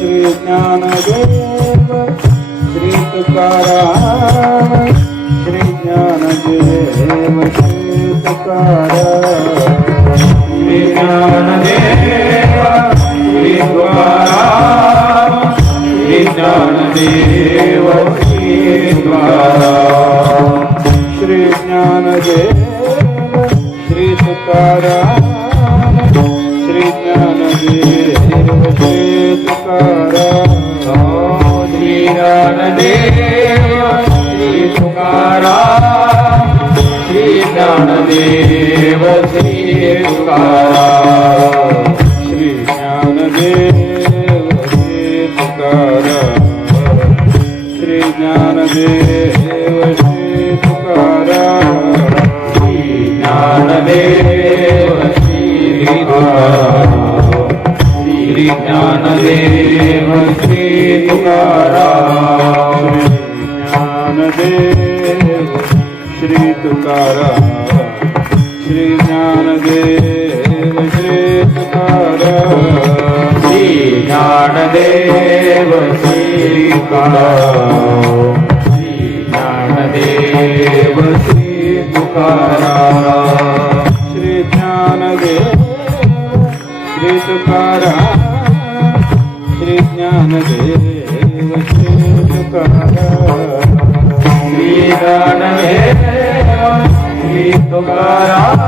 श्री ज्ञानदेव श्री तुकाराम श्री ज्ञानदेव श्री तुकाराम श्री ज्ञानदेव श्री तुकाराम श्री ज्ञानदेव श्री तुकाराम श्री ज्ञानदेव श्री तुकाराम श्री ज्ञानदेव श्री तुकाराम श्री ज्ञानदेव श्री तुकाराम श्री ज्ञानदेव श्री तुकाराम श्री ज्ञानदेव श्री तुकाराम श्री ज्ञानदेव श्री तुकाराम श्री ज्ञानदेव श्री तुकाराम श्री ज्ञानदेव श्री तुकाराम श्री तुकाराम श्री ज्ञानदेव श्री तुकाराम श्री ज्ञानदेव श्री तुकाराम श्री ज्ञानदेव श्री तुकाराम श्री ज्ञानदेव श्री तुकाराम श्री ज्ञानदेव श्री तुकाराम श्री ज्ञानदेव श्री तुकाराम श्री ज्ञानदेव श्री तुकाराम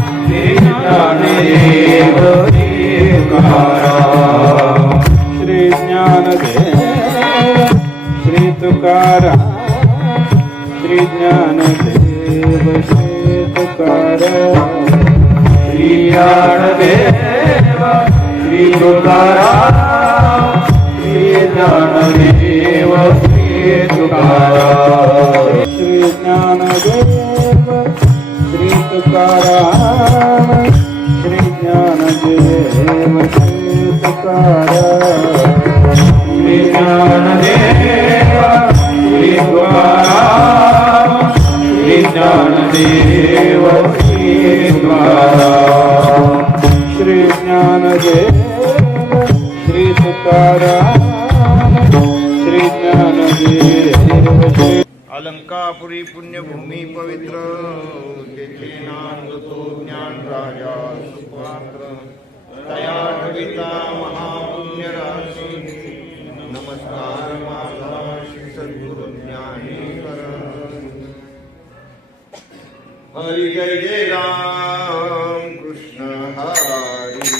श्री ज्ञानदेव श्री तुकाराम श्री ज्ञानदेव श्री तुकाराम श्री ज्ञानदेव श्री तुकाराम श्री ज्ञानदेव श्री तुकाराम श्री ज्ञानदेव श्री तुकाराम श्री ज्ञानदेव श्री तुकाराम श्री ज्ञानदेव श्री तुकाराम श्री ज्ञानदेव श्री तुकाराम श्री ज्ञानदेव श्री तुकाराम श्री ज्ञानदेव श्री अलंकापुरी पुण्यभूमी पवित्र तेथे नांदतो ज्ञान राजा सुपात्र तया ठविता महापुण्य राशी नमस्कार माझा श्री सद्गुरु ज्ञानेश्वर हरि जय जय राम कृष्ण हरी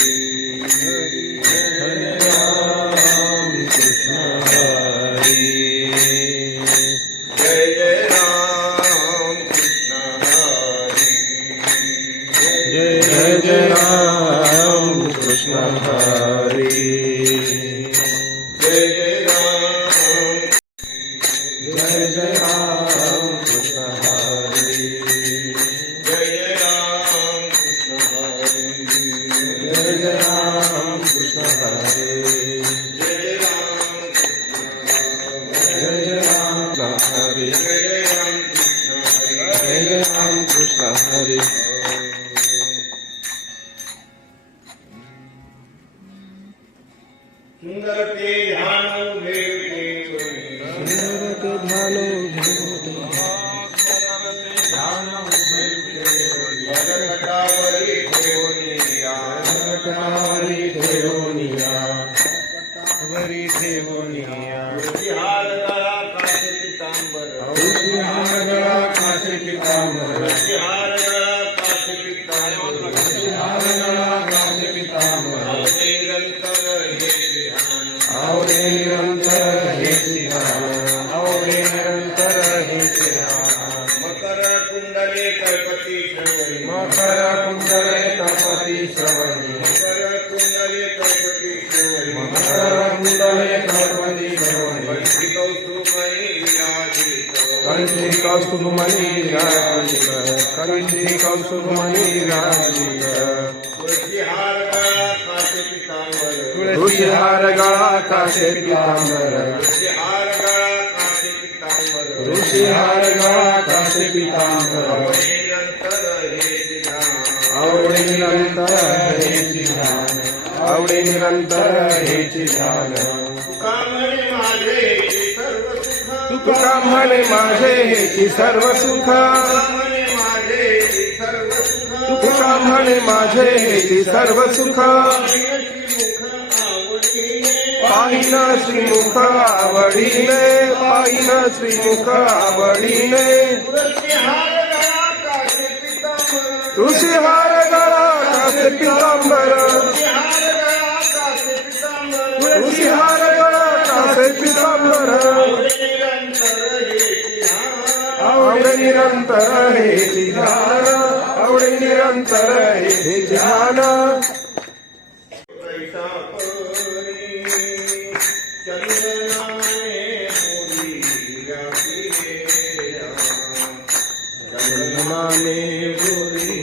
हरि राम कृष्ण हरी जय जय राम कृष्ण हरी जय जय राम कृष्ण हरी जय जय राम जय जय राम कृष्ण हरी जय जय राम कृष्ण हरी जय जय राम कृष्ण हरी जय जय राम जय जय राम हरी जय जय राम कृष्ण हरी जय जय राम कृष्ण हरी सुंदर ते ध्यान भेटे सुंदर ते ध्यान कटावरी ठेवनिया कटावरी ठेवनिया वरी ठेवनिया हार गळा कासे पितांबर हार गळा कासे पितांबर हार गळा कासे पितांबर हार गळा कासे पितांबर निरंतर हे ध्यान आवडे निरंतर हे ध्यान आवडे निरंतर हे ध्यान मकर कुंडले कल्पती श्रवणी मकर कुंडले कपती श्रवणी मकर कुंडले कल्पती श्रवणी मकर कुंडले कपती श्रवणी कंठी कौस्तुभमणि विराजित कंठी कौस्तुभमणि विराजित कंठी कौस्तुभमणि विराजित तुळसी हार गळा कासे पितांबर तुळसी हार गळा कासे पितांबर आवडे निरंतर हे ध्यान आवडे निरंतर हेची ध्यान तुका म्हणे माझे सर्व सुख तुका म्हणे माझे हेची सर्व सुख म्हणे माझे सर्व सुख तुका म्हणे माझे हेची सर्व सुख पाहिन श्रीमुख आवडीने पाहिन श्रीमुख आवडीने तुळशी हार गळा कासे पितांबर तुळशी हार गळा कासे पितांबर आवडे निरंतर हेची ध्यान आवडे निरंतर हेची ध्यान चंदनाने गोरी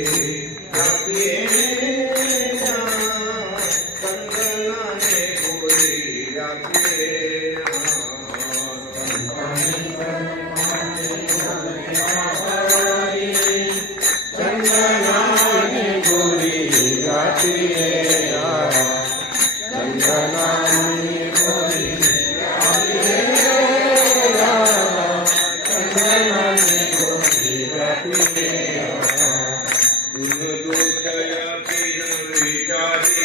चंदनाने गोरी गाती चंदनाने गोरी चंदनाने गोरी गाती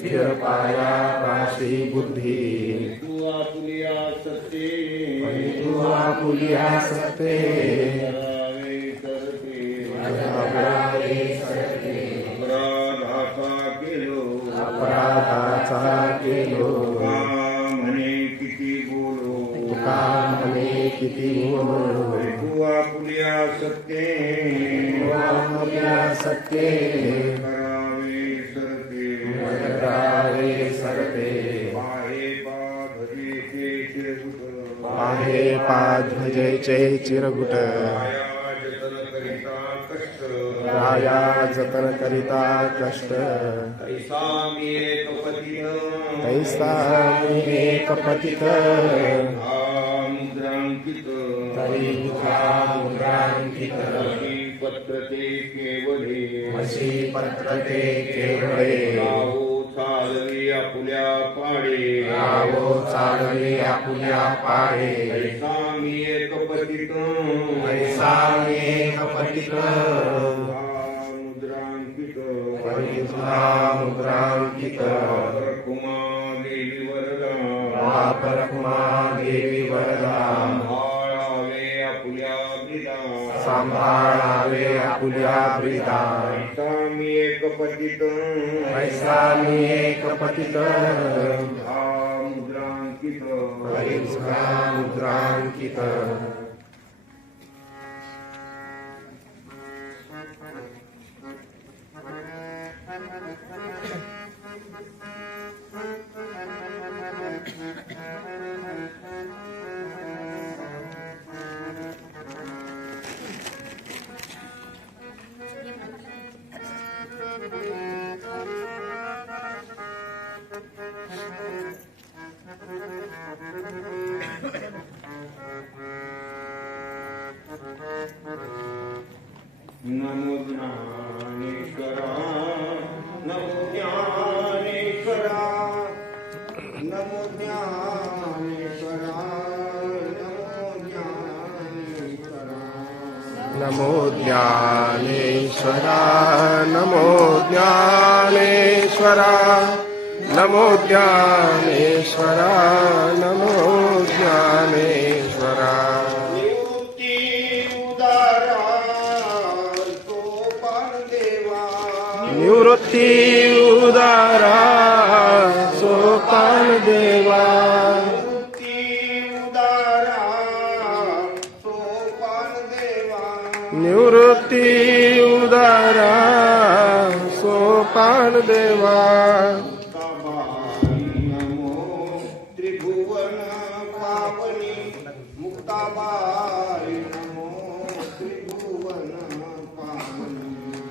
स्थिर पाया पाशी बुद्धी तू आपुलिया सत्ते अपराधाचा केलो म्हणे किती बोलो तुका म्हणे किती बोलो तू आपुलिया सत्ते सत्ते करावे सरते पाहे पाध्वजेचे चिरगुट राया जतन करिता कष्ट तैसा मी एक पतित तरी दुखा मुद्रांकित पत्रते केवळे म्हशी पत्रके केवळे गावो चालवी आपुल्या पाडे गावो चालवी आपुल्या पाडे ऐसा मी एक पतित ऐसा एक पतित मुद्रांकित परिसुधा मुद्रांकित परकुमा देवी वरदा परकुमा देवी वरदा सांभाळावे आपुल्या बिदा सांभाळावे आपुल्या ब्रीदा ऐसा मी एक पतित ऐसा मी एक पतित मुद्रांकित परिसुधा मुद्रांकित नमो ज्ञानेश्वरा नमो ज्ञानेश्वरा नमो ज्ञानेश्वरा नमो ज्ञानेश्वरा नमो ज्ञानेश्वरा नमो ज्ञानेश्वरा नमो ज्ञानेश्वरा निवृत्ती उदारा सोपान देवा निवृत्ती उदारा सोपान देवा निवृत्ती उदारा सोपान देवा मुक्ताबाई नमो त्रिभुवन पावनी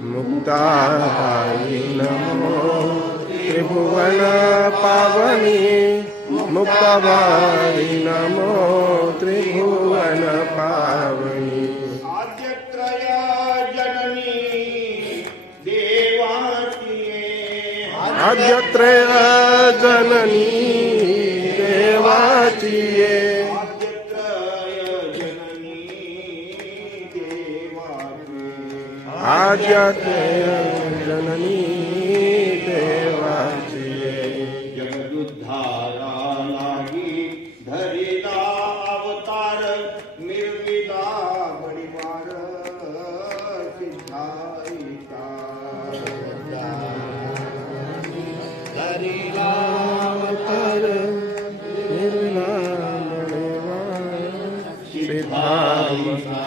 मुक्ताबाई नमो त्रिभुवन पावनी मुक्ताबाई नमो त्रिभुवन पावनी आद्यत्रय जननी देवाची आद्यत्रय जननी देवाची आद्यत्रय जननी देवाची जगदुद्धारा लागी धरिला अवतार निर्मिला बळीवार सिद्धाईचा धरिला अवतार निर्मिला सिद्धाईचा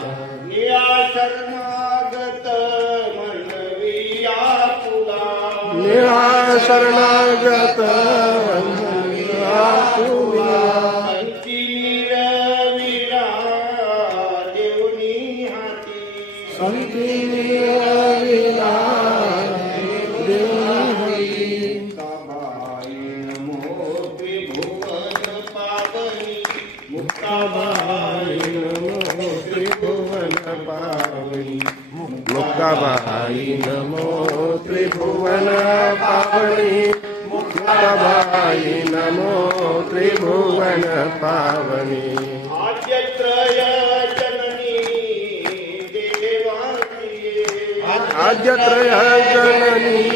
निया शरणागत मनविया तुला निळा शरणागत तुला वीरा देवनी हाती संती निरविला देवनी मुक्ताबाई नमो त्रिभुवन पावनी मुक्ताबाई नमो त्रिभुवन पावनी मुक्ताबाई नमो त्रिभुवन पावनी मुक्ताबाई नमो त्रिभुवन पावनी आद्यत्रय जननी देवाची आद्यत्रय जननी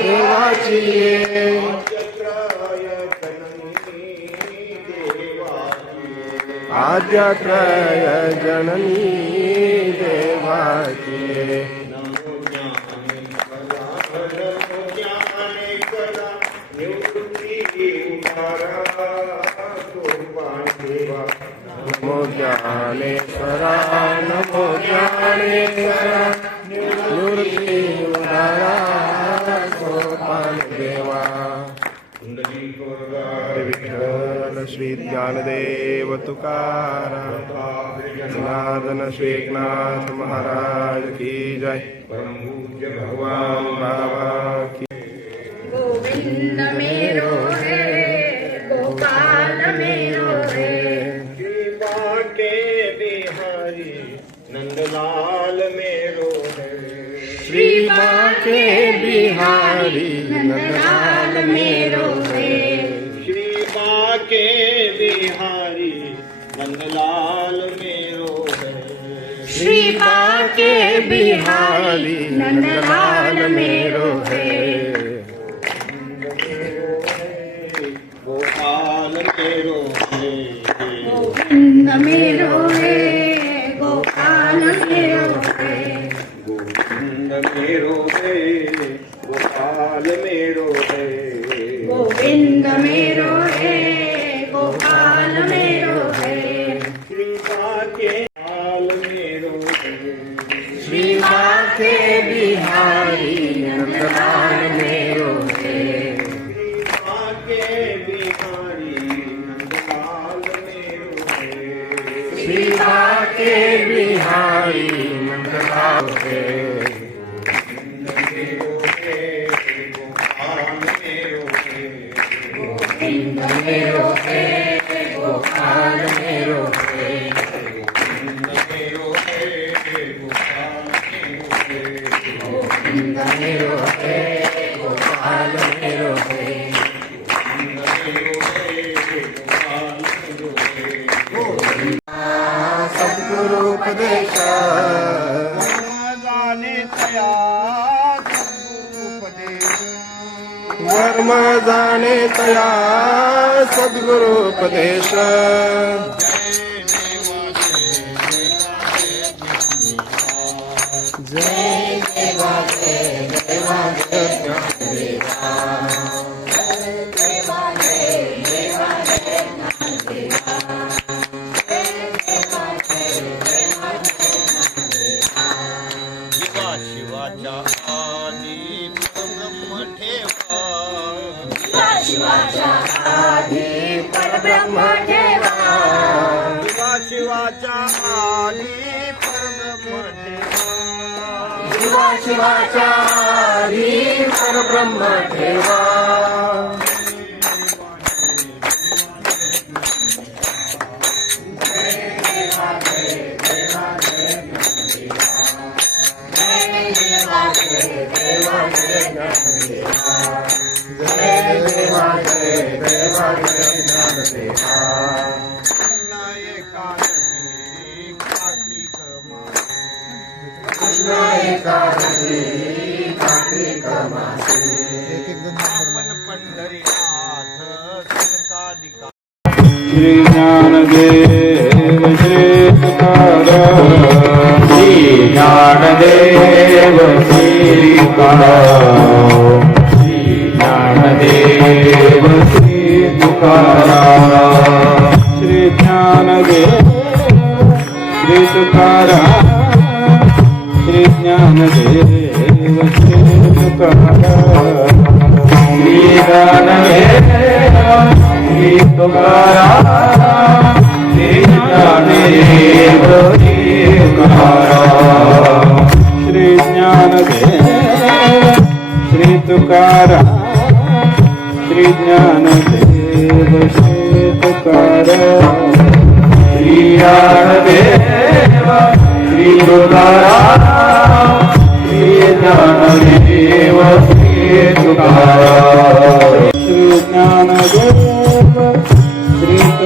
देवाची आद्यत्रय जननी देवाची नमो ज्ञानेश्वरा निवृत्ती उदारा सोपान देवा नमो ज्ञानेश्वरा नमो ज्ञानेश्वरा निवृत्ती उदारा सोपान देवा विठ्ठल श्री ज्ञानदेव तुकाराम जनार्दन श्री एकनाथ महाराज की जय परम पूज्य भगवान बाबा की गोविंद मेरो है गोपाल मेरो है कृपा के बिहारी नंदलाल मेरा बिहारी नंदलाल मेरो है श्री बाके बिहारी नंदलाल मेरो है श्री बाके बिहारी नंदलाल मेरो है गोपाल मेरो है गोविंद मेरो है गोपाल मेरो है गोविंद मेरो है गोपाल मेरो है गोविंद मेरो है गोपाल मेरो है श्री बाके लाल मेरो है श्री बाके बिहारी नंदलाल मेरो है बाके बिहारी नंदलाल मेरो है श्री बाके बिहारी नंदलाल है गोविंद मेरो है गोपाल मेरो है गोविंद मेरो है गोपाल मेरो है सद्गुरु उपदेश जाने तया उपदेश वर्म जाने तया सद्गुरु उपदेश जय देवा देवा शिवाच्या आदी ब्रह्म ठेवा शिवाच्या आधी परब्रह्म ठेवा शिवाच्या आदी परब्रह्म ठेवा शिवाच्या आधी परब्रह्म ठेवा श्री ज्ञानदेव श्री तुकाराम श्री ज्ञानदेव श्री तुकाराम श्री ज्ञानदेव श्री तुकाराम श्री ज्ञानदेव श्री तुकाराम श्री ज्ञानदेव श्री तुकाराम श्री ज्ञानदेव श्री तुकाराम श्री ज्ञानदेव श्री तुकाराम श्री ज्ञानदेव श्री तुकाराम श्री ज्ञानदेव श्री तुकाराम श्री ज्ञानदेव श्री तुकाराम श्री ज्ञानदेव श्री तुकाराम श्री ज्ञानदेव